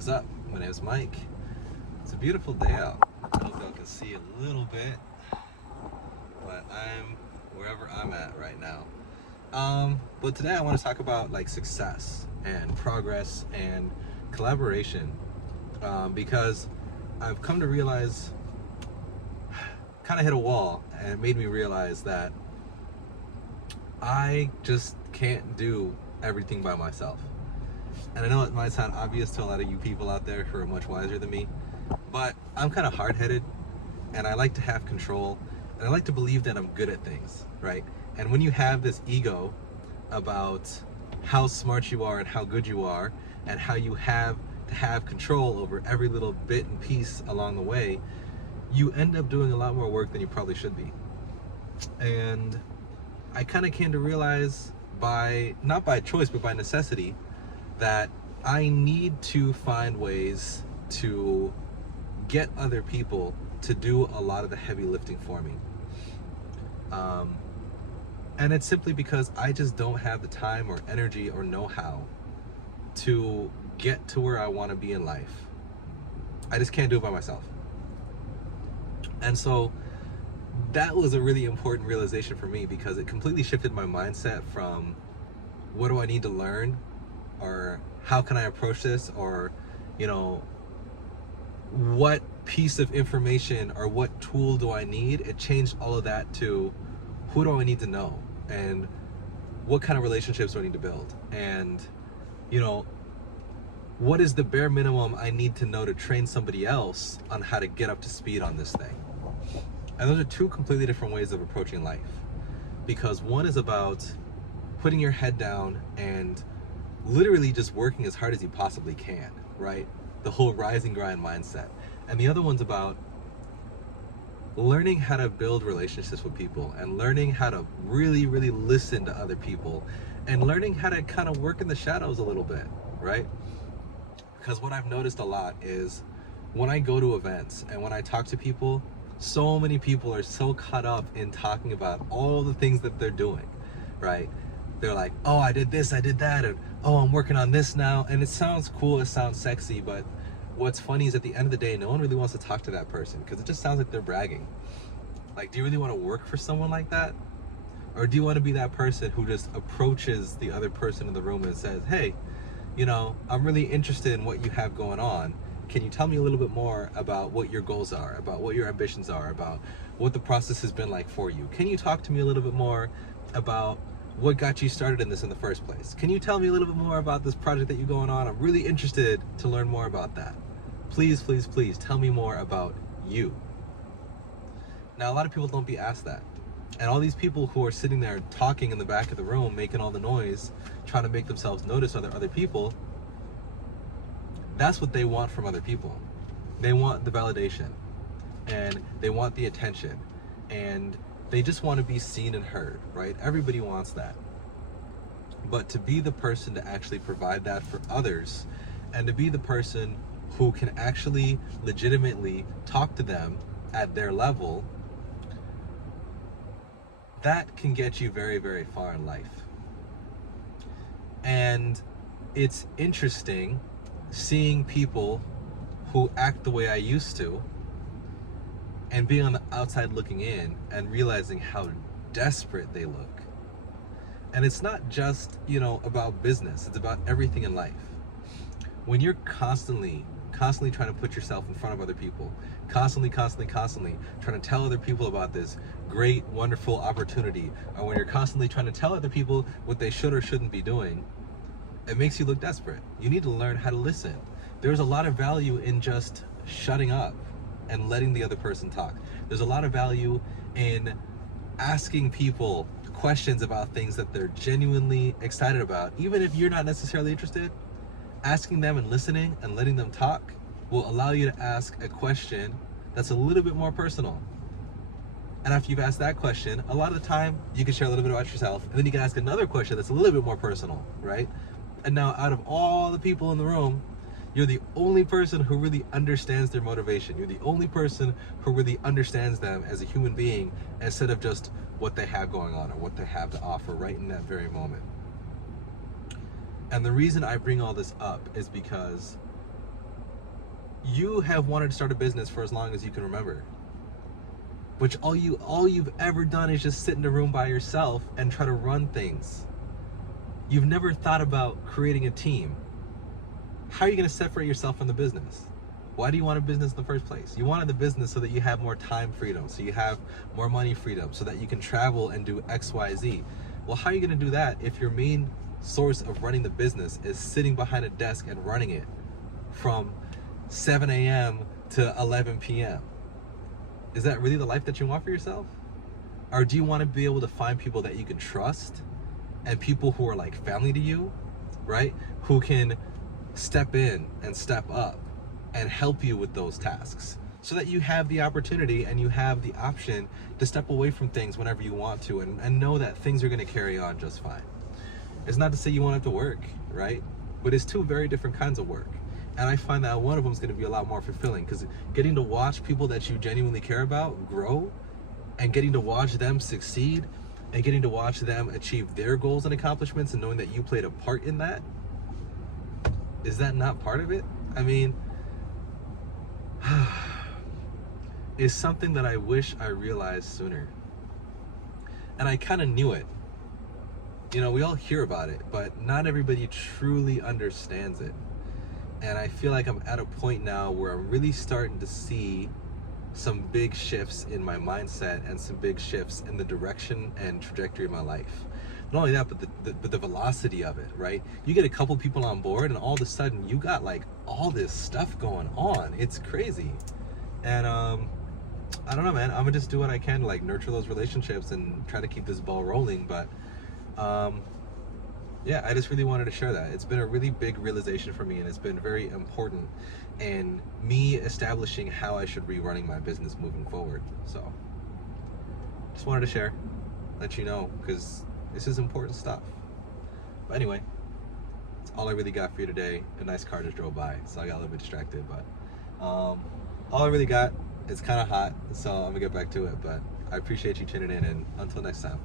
What's up? My name is Mike. It's a beautiful day out. I don't know if y'all can see a little bit, but I'm wherever I'm at right now. But today I want to talk about like success and progress and collaboration, because I've come to realize, kind of hit a wall, and it made me realize that I just can't do everything by myself. And I know it might sound obvious to a lot of you people out there who are much wiser than me, but I'm kind of hard-headed, and I like to have control, and I like to believe that I'm good at things, right? And when you have this ego about how smart you are and how good you are, and how you have to have control over every little bit and piece along the way, you end up doing a lot more work than you probably should be. And I kind of came to realize, not by choice, but by necessity, that I need to find ways to get other people to do a lot of the heavy lifting for me. And it's simply because I just don't have the time or energy or know-how to get to where I want to be in life. I just can't do it by myself. And so that was a really important realization for me, because it completely shifted my mindset from what do I need to learn, or how can I approach this, or what piece of information or what tool do I need. It changed all of that to who do I need to know, and what kind of relationships do I need to build, and what is the bare minimum I need to know to train somebody else on how to get up to speed on this thing. And those are two completely different ways of approaching life, because one is about putting your head down and literally just working as hard as you possibly can, right? The whole rise and grind mindset. And the other one's about learning how to build relationships with people, and learning how to really, really listen to other people, and learning how to kind of work in the shadows a little bit, right? Because what I've noticed a lot is when I go to events and when I talk to people, so many people are so caught up in talking about all the things that they're doing, right? They're like, oh, I did this, I did that, and oh, I'm working on this now. And it sounds cool, it sounds sexy, but what's funny is at the end of the day, no one really wants to talk to that person, because it just sounds like they're bragging. Like, do you really want to work for someone like that? Or do you want to be that person who just approaches the other person in the room and says, hey, I'm really interested in what you have going on. Can you tell me a little bit more about what your goals are, about what your ambitions are, about what the process has been like for you? Can you talk to me a little bit more about what got you started in this in the first place? Can you tell me a little bit more about this project that you're going on? I'm really interested to learn more about that. Please, please, please tell me more about you. Now, a lot of people don't be asked that. And all these people who are sitting there talking in the back of the room, making all the noise, trying to make themselves notice other people, that's what they want from other people. They want the validation, and they want the attention, and they just want to be seen and heard, right? Everybody wants that. But to be the person to actually provide that for others, and to be the person who can actually legitimately talk to them at their level, that can get you very, very far in life. And it's interesting seeing people who act the way I used to, and being on the outside looking in and realizing how desperate they look. And it's not just, about business, it's about everything in life. When you're constantly trying to put yourself in front of other people, constantly trying to tell other people about this great, wonderful opportunity, or when you're constantly trying to tell other people what they should or shouldn't be doing, it makes you look desperate. You need to learn how to listen. There's a lot of value in just shutting up and letting the other person talk. There's a lot of value in asking people questions about things that they're genuinely excited about. Even if you're not necessarily interested, asking them and listening and letting them talk will allow you to ask a question that's a little bit more personal. And after you've asked that question, a lot of the time you can share a little bit about yourself, and then you can ask another question that's a little bit more personal, right? And now out of all the people in the room, you're the only person who really understands their motivation. You're the only person who really understands them as a human being, instead of just what they have going on or what they have to offer right in that very moment. And the reason I bring all this up is because You have wanted to start a business for as long as you can remember. Which all you've ever done is just sit in a room by yourself and try to run things. You've never thought about creating a team. How are you going to separate yourself from the business? Why do you want a business in the first place? You wanted the business so that you have more time freedom, so you have more money freedom, so that you can travel and do X, Y, Z. Well, how are you going to do that if your main source of running the business is sitting behind a desk and running it from 7 a.m. to 11 p.m.? Is that really the life that you want for yourself? Or do you want to be able to find people that you can trust and people who are like family to you, right? Who can step in and step up and help you with those tasks so that you have the opportunity and you have the option to step away from things whenever you want to and know that things are going to carry on just fine. It's not to say you won't have to work, right? But it's two very different kinds of work. And I find that one of them is going to be a lot more fulfilling because getting to watch people that you genuinely care about grow and getting to watch them succeed and getting to watch them achieve their goals and accomplishments and knowing that you played a part in that, is that not part of it? I mean, is something that I wish I realized sooner. And I kind of knew it. You know, we all hear about it, but not everybody truly understands it. And I feel like I'm at a point now where I'm really starting to see some big shifts in my mindset and some big shifts in the direction and trajectory of my life. Not only that, but the velocity of it, right? You get a couple people on board and all of a sudden you got like all this stuff going on. It's crazy. And I don't know, man. I'm gonna just do what I can to like nurture those relationships and try to keep this ball rolling. But yeah, I just really wanted to share that. It's been a really big realization for me, and it's been very important in me establishing how I should be running my business moving forward. So just wanted to share, let you know, because this is important stuff. But anyway, that's all I really got for you today. A nice car just drove by, so I got a little bit distracted, but all I really got, it's kind of hot, so I'm gonna get back to it. But I appreciate you tuning in, and until next time.